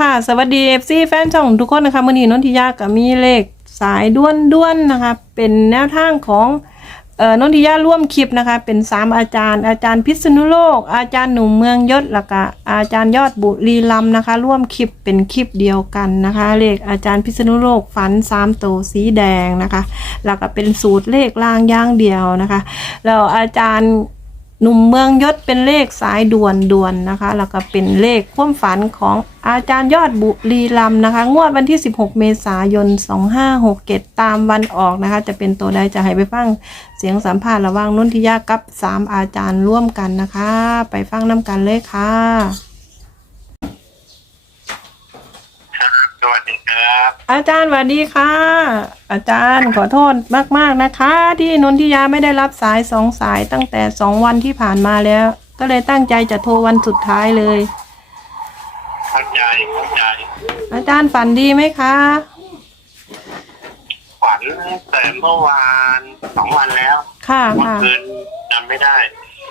ค่ะ สวัสดี FC แฟนช่องทุกคนนะคะมื่อนี้นนทิยากับมีเลขสายด้วนด้วนๆนะคะ เป็นแนวทางของเอ่อนนทิยาร่วมคลิปนะคะ เป็นสามอาจารย์อาจารย์พิษณุโลก อาจารย์หนุ่มเมืองยศแล้วก็อาจารย์ยอดบุรีรัมย์นะคะ ร่วมคลิปเป็นคลิปเดียวกันนะคะ เลขอาจารย์พิษณุโลกฝันสามโตสีแดงนะคะ แล้วก็เป็นสูตรเลขล่างย่างเดียวนะคะแล้วอาจารย์ หนุ่มเมืองยศเป็นเลขสายด่วนด่วนนะคะ แล้วก็เป็นเลขความฝันของอาจารย์ยอดบุรีลำนะคะ งวดวันที่ 16 เมษายน 2567 ตามวันออกนะคะ จะเป็นตัวใดจะให้ไปฟังเสียงสัมภาษณ์ระหว่างนุ่นทิยากับ 3 อาจารย์ร่วมกันนะคะ ไปฟังน้ำกันเลยค่ะ ครับสวัสดีครับ อาจารย์สวัสดีค่ะ อาจารย์ขอโทษมากๆนะคะ ที่นนทิยาไม่ได้รับสายสองสายตั้งแต่สองวันที่ผ่านมาแล้ว ก็เลยตั้งใจจะโทรวันสุดท้ายเลย เข้าใจเข้าใจอาจารย์ฝันดีไหมคะ ฝันแต่เมื่อวานสองวันแล้วค่ะเมื่อค่ะคืนจำไม่ได้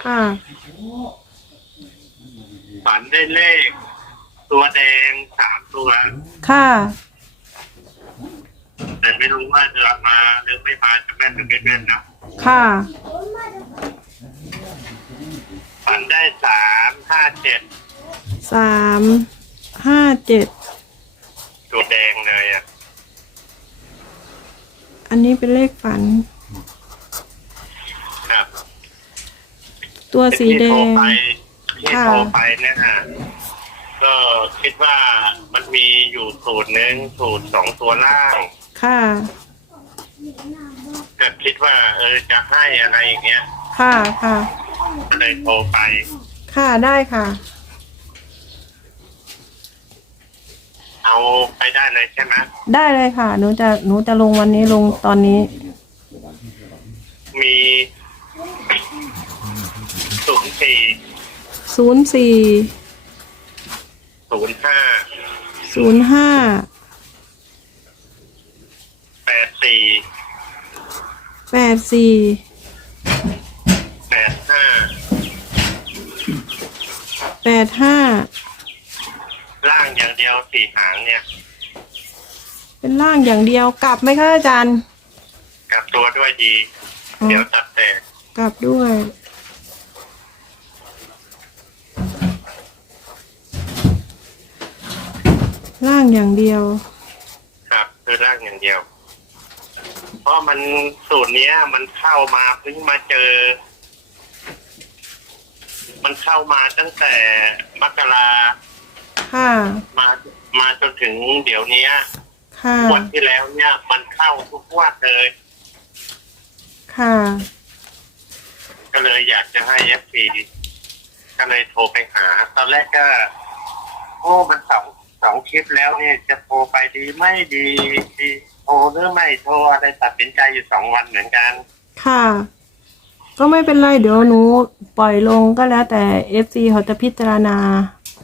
ค่ะ ฝันได้เลข ตัวแดงสามตัว ค่ะ แต่ไม่รู้ว่าจะมาหรือไม่มาจะแม่นหรือไม่แม่นนะค่ะ ฝันได้สามห้าเจ็ดสาม ห้าเจ็ด ตัวแดงเลยอะอันนี้เป็นเลขฝัน ครับตัวสีแดที่โทรง ไปที่ค่ะโทรไปเนี่ยนะก็คิดว่ามันมีอยู่สูตรหนึ่งสูตรสองตัวล่าง ค่ะ ก็คิดว่า เออจะให้อะไรอย่างเงี้ยค่ะค่ะ ก็เลยโทรไป ค่ะได้ค่ะ เอาไปได้เลยใช่ไหมได้เลยค่ะ หนูจะหนูจะลงวันนี้ลงตอนนี้ มีศูนย์สี่ศูนย์สี่ศูนย์ห้าศูนย์ห้าแปด สี่แปดสี่แปดห้าแปดห้าล่างอย่างเดียวสี่หางเนี่ย เป็นล่างอย่างเดียวกลับไหมคะอาจารย์กลับตัวด้วยดี อ๋อเดี๋ยวตัดแต่กลับด้วยล่างอย่างเดียวครับคือล่างอย่างเดียวเพ ราะมันสูตรเนี้ย มันเข้ามาเพิ่งมาเจอ มันเข้ามาตั้งแต่มกราค่ะ มามาจนถึงเดี๋ยวเนี้ยค่ะงวันที่แล้วเนี่ย มันเข้าทุกงวัดเลย ค่ะ ก็เลยอยากจะให้เอฟซีก็เลยโทรไปหา ตอนแรกก็ โอ้ มันสองสองคลิปแล้วเนี่ยจะโทรไปดีไม่ดีดีโท รหรือไม่โทรอะไรตัดสินใจอยู่สองวันเหมือนกัน ค่ะ ก็ไม่เป็นไรเดี๋ยวหนูปล่อยลงก็แล้วแต่ FC เขาจะพิจารณา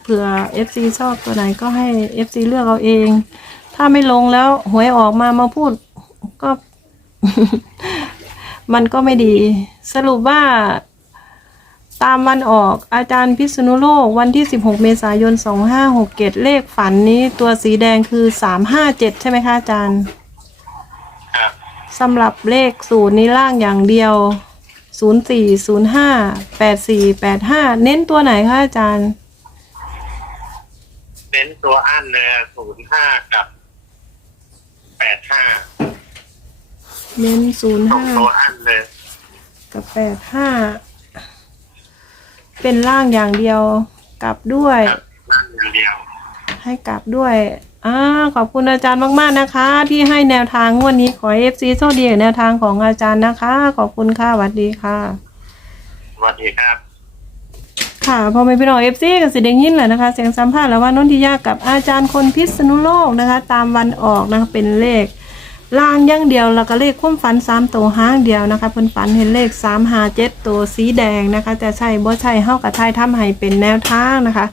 เผื่อ FC ชอบตัวไหนก็ให้ FC เลือกเอาเอง ถ้าไม่ลงแล้วหวยออกมามาพูดก็ มันก็ไม่ดี สรุปว่า ตามวันออกอาจารย์พิษณุโลกวันที่ 16 เมษายน 2567 เลขฝันนี้ตัวสีแดงคือ 357 ใช่ไหมคะอาจารย์ สำหรับเลขศูนย์นี้ล่างอย่างเดียว 04 05 84 85 เน้นตัวไหนคะอาจารย์ เน้นตัวอั้นเลยศูนย์ห้ากับแปดห้าเน้น สองตัว05อั้นเลยกับ 85 เป็นล่างอย่างเดียว กลับด้วย ครับอั้นอย่างเดียว ให้กลับด้วย อ่าขอบคุณอาจารย์มากๆนะคะ ที่ให้แนวทางงวันนี้ขอเอฟซีโชคดีกับแนวทางของอาจารย์นะคะ ขอบคุณค่ะสวัสดีค่ะ สวัสดีครับ ค่ะพอไม่พี่น้องเอฟซีกับสิเดงยินแหละนะคะ เสียงสัมภาษณ์แล้วว่านนทิยากับอาจารย์คนพิษณุโลกนะคะ ตามวันออกนะคะเป็นเลข ล่างอย่างเดียวแล้วก็เลขความฝันสามตัวห้างเดียวนะคะเพิ่นฝันเห็นเลขสามหาเจ็ดตัวสีแดงนะคะ จะใช่บ่ใช่เฮากับไทยทำให้เป็นแนวทางนะคะ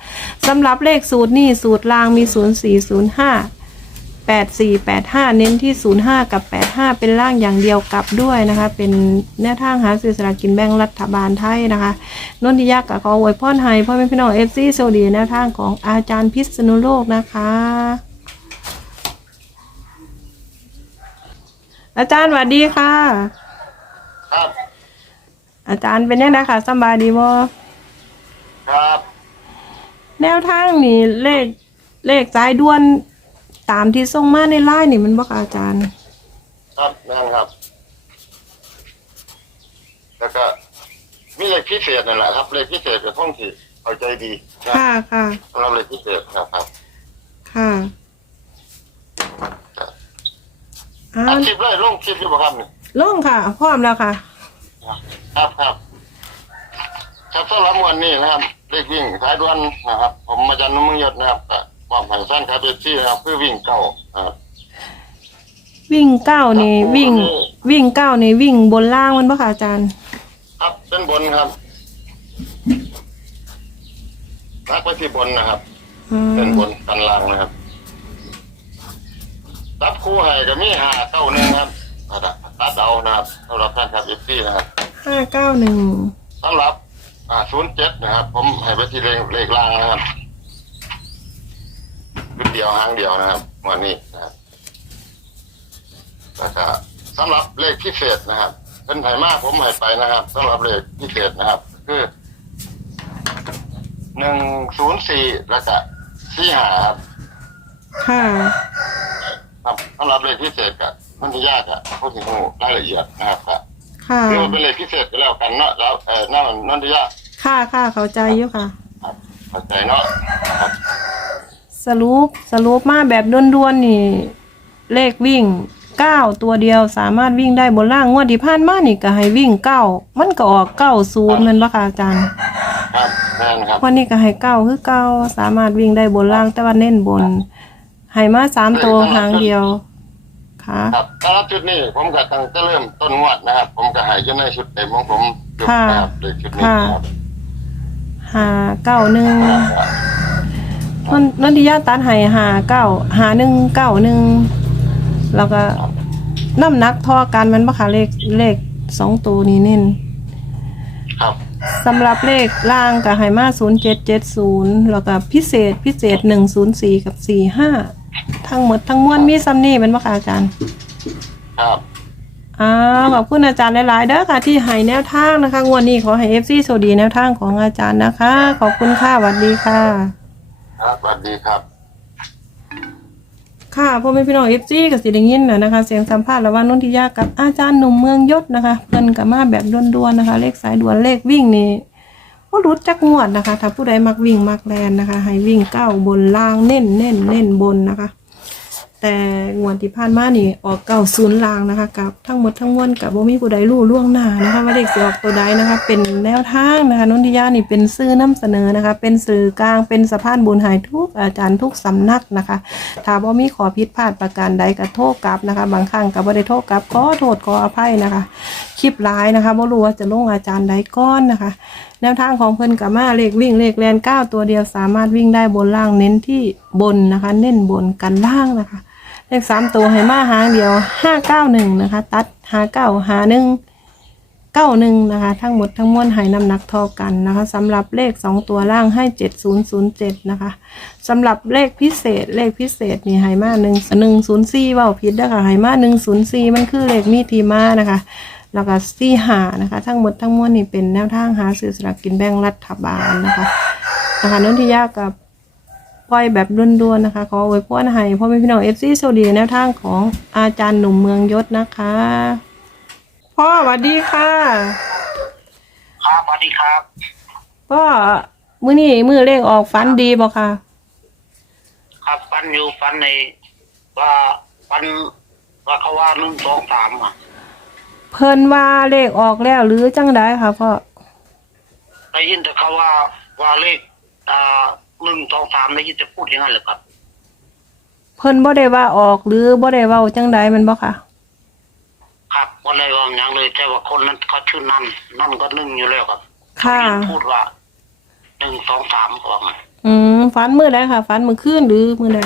สำหรับเลขสูตรนี่สูตรล่างมีศูนย์สี่ศูนย์ห้าแป8485เน้นที่05กับ85เป็นล่างอย่างเดียวกลับด้วยนะคะ เป็นแนวทางหาซื้อสลากกินแบ่งรัฐบาลไทยนะคะนนทิยากกับขออวยพรให้พ่อแม่พี่น้องเอฟซีโซดีแนวทางของอาจารย์พิษณุโลกนะคะ อาจารย์สวัสดีค่ะ ครับ อาจารย์เป็นยังไงคะสำบายดีบ่ครับแนวทางนี่เลขเลขสายด่วนตามที่ส่งมาในไลน์นี่มันบ่คะอาจารย์ ครับนั่นครับ แล้วก็มีเลขพิเศษนั่นแหละครับเลขพิเศษเป็นห้องที่เอาใจดีนะค่ะค่ะสำหรับเลขพิเศษนะครับ ค่ะ อ้าอัวดคลิปเลยลงคลิปอยู่บ่ครับนี่ลงค่ะ พร้อมแล้วค่ะ ครับครับครับสำหรับวันนี้นะครับเลขวิ่งสายด่วนนะครับ ผมอาจารย์นุ่มยศนะครับก็มอบให้แฟนคลับเอซี่นะครับคือวิ่งเก่านะครับ วิ่งเก้านี่วิ่ง วิ่งเก้านี่วิ่งบนล่างมันปะคะอาจารย์ ครับเป็นบนครับนักไปที่บนนะครับอืเป็นมบนกันล่างนะครับ ตัดคู่ให้ก็มีหาเก้าหนึ่งครับตัดตัดเอานะครับสำหรับแฟนคลับเอซี่นะครับห้าเก้าหนึ่งสำหรับอ่าศูนย์เจ็ดนะครับ ผมให้ไปที่เลขเลขล่างนะครับชุดเดียวหางเดียวนะครับวันนี้นะครับแล้วก็สำหรับเลขพิเศษนะครับเป็นไห่มากผมให้ไปนะครับสำหรับเลขพิเศษนะครับ คือหนึ่งศูนย์สี่แล้วก็สี่หาครับค่ะ ครับสำหรับเลขพิเศษกับมันที่ยากอะพูดถึงรายละเอียดนะครับครับค่ะ คือมันเป็นเลขพิเศษก็แล้วกันเนาะแล้วเออนั่นนั่นที่ยากค่ะค่ะเข้าใจอยู่ค่ะ ครับเข้าใจเนาะครับสรุปสรุปมาแบบด้วนๆนี่ เลขวิ่งเก้าตัวเดียวสามารถวิ่งได้บนล่างงวดที่ผ่านมานี่ก็ให้วิ่งเก้ามันก็ออกเก้าศูนย์แมันปะคะอาจารย์ครับแม่นครับ วันนี้ก็ให้เก้าคือเก้าสามารถวิ่งได้บนล่างแต่ว่าเน้นบน ให้มาสามตัวหางเดียวค่ะ ครับสำหรับชุดนี้ผมก็ตั้งแต่เริ่มต้นงวดนะครับ ผมก็ใหายอยู่ในชุดเต็มของผมอยู่ค่ะนะครับเลยชุดนี้ค่ะครับหาเก้าหนึ่งนนนทิยาตัดให้หาเก้าหาหนึ่งเก้าหนึ่งแล้วก็น้ำหนักเทอกันมันปะคะเลขเลขสองตัวนี้เน้น ครับสำหรับเลขล่างกับไฮมาศูนย์เจ็ดเจ็ดศูนย์แล้วก็พิเศษพิเศษหนึ่งศูนย์สี่กับสี่ห้า ทั้งหมดทั้งมวลมีซัมนี่เป็นปะคะอาจารย์ ครับ อ่าขอบคุณอาจารย์หลายๆเด้อค่ะที่ให้แนวทางนะคะงวดนี้ขอให้เอฟซีโซดีแนวทางของอาจารย์นะคะ ขอบคุณค่ะสวัสดีค่ะ ครับสวัสดีครับ ค่ะพ่อแม่พี่น้องเอฟซีกับสิไดิยินนะนะคะ เสียงสัมภาษณ์ระหว่างนนทิยากับอาจารย์หนุ่มเมืองยศนะคะเพิ่นกับมาแบบด่วนๆนะคะ เลขสายด่วนเลขวิ่งนี่ก็รู้จักงวดนะคะ ถ้าผู้ใดมักวิ่งมักแลนนะคะ ให้วิ่งเก้าบนล่างเน้นเน้นเน้นบนนะคะ แต่งวดที่ผ่านมานี่ออกเก้าศูนย์ลางนะคะ กับทั้งหมดทั้งมวลกับบ่มีผู้ใดรู้ล่วงหน้านะคะว่าเลขสิออกตัวใดนะคะ เป็นแนวทางนะคะนุนทิยานี่เป็นซื่อนำเสนอนะคะ เป็นสื่อกลางเป็นสะพานบุญหายทุกอาจารย์ทุกสำนักนะคะถ้าบ่มีขอผิดพลาดประการใดก็โทษกลับนะคะ บางครั้งก็บ่ได้โทษกลับขอโทษขออภัยนะคะคลิปร้ายนะคะบ่รู้ว่าจะลงอาจารย์ใดก้อนนะคะ แนวทางของเพิ่นกับมาเลขวิ่งเลขแลนเก้าตัวเดียวสามารถวิ่งได้บนล่างเน้นที่บนนะคะ เน้นบนกันล่างนะคะ เลขสามตัวให้มาหางเดียวห้าเก้าหนึ่งนะคะ ตัดหาเก้าหาหนึ่งเก้าหนึ่งนะคะ ทั้งหมดทั้งมวลให้น้ำหนักเท่ากันนะคะสำหรับเลขสองตัวล่างให้เจ็ดศูนย์ศูนย์เจ็ดนะคะสำหรับเลขพิเศษเลขพิเศษนี่ให้มาหนึ่งหนึ่งศูนย์สี่ว่าผิดนะคะให้มาหนึ่งศูนย์สี่มันคือเลขมีทีมานะคะแล้วก็สี่หานะคะ ทั้งหมดทั้งมวลนี่เป็นแนวทางหาซื้อสลากกินแบ่งรัฐบาลนะคะนะคะนนทิยากับ ปล่อยแบบด่วนๆนะคะ ขออวยพรให้พ่อแม่พี่น้องเอฟซีโซดีแนวทางของอาจารย์หนุ่มเมืองยศนะคะ พ่อสวัสดีค่ะ ครับสวัสดีครับพ่อมื้อนี้มือเลขออกฝันดีบ่ค่ะ ครับฟันอยู่ฟันในว่าฟันว่าเขาว่าหนึ่งสองสามอะเพิ่นว่าเลขออกแล้วหรือจังไดค่ะพ่อได้ยินแต่เขาว่าว่าเลขอ่า หนึ่งสองสามได้ยินแต่พูดอย่างนั้นเลยครับ เพิ่นบ่ได้ว่าออกหรือบ่ได้เว้าจังไดแมันบ่ค่ะ ครับก็เลยว่าอย่างเลยแต่ว่าคนนั้นเขาชื่อนั่นนั่นก็หนึ่งอยู่แล้วครับค่ะ พูดว่าหนึ่งสองสามก่อนอืมฝันมื้อใดค่ะฝันมื้อคืนหรือมื้อใด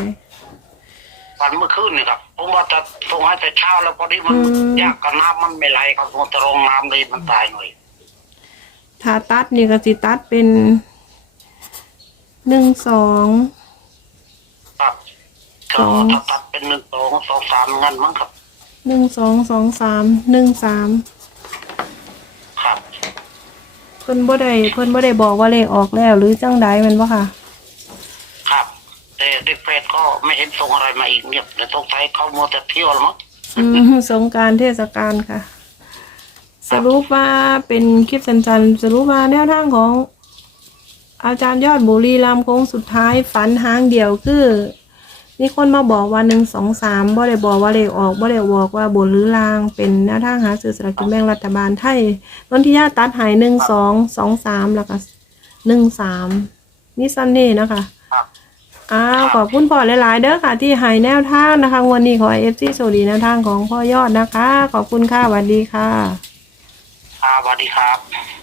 วันเมื่อคืนนี่ครับ ผมว่าจะส่งให้แต่เช้าแล้วพอดีมันอืม ยากกับน้ำมันไม่ไหลครับผมจะลงน้ำเลยมันตายหน่อยถ้าตัดนี่ก็สิตัดเป็น หนึ่งสองครับสก็องถ้าตัดเป็นหนึ่งสองสองสามงั้นมั้งครับ หนึ่งสองสองสามหนึ่งสามครับเพิ่นบ่ได้เพิ่นบ่ได้บอกว่าเลขออกแล้ว หรือจังใดแมันบ่ค่ะ ครับ แต่เด็กเฟสก็ไม่เห็นส่งอะไรมาอีกเงียบเลยสงสัยเขามัวแต่เที่ยวแล้วมั้งอืมสงกรารเทศกาลค่ะ สรุปว่าเป็นคลิปสั้นๆสรุปว่าแนวทางของ อาจารย์ยอดบุรีรัมย์โค้งสุดท้ายฝันหางเดียวคือมีคนมาบอกว่าหนึ่งสองสามบ่ได้บอกว่าเลขออกบ่ได้บอกว่าบนหรือลางเป็นแนวทางหาซื้อสลากกินแบ่งรัฐบาลไทยนนทิยาตัดหายหนึ่งสองสองสามแล้วก็หนึ่งสามนี่ซันนี่นะคะครับอ้าวขอบคุณพ่อหลาย ๆ เด้อค่ะ ที่ให้แนวทางนะคะวันนี้ขอเอฟซีโชคดีแนวทางของพ่อยอดนะคะ ขอบคุณค่ะสวัสดีค่ะครับสวัสดีครับ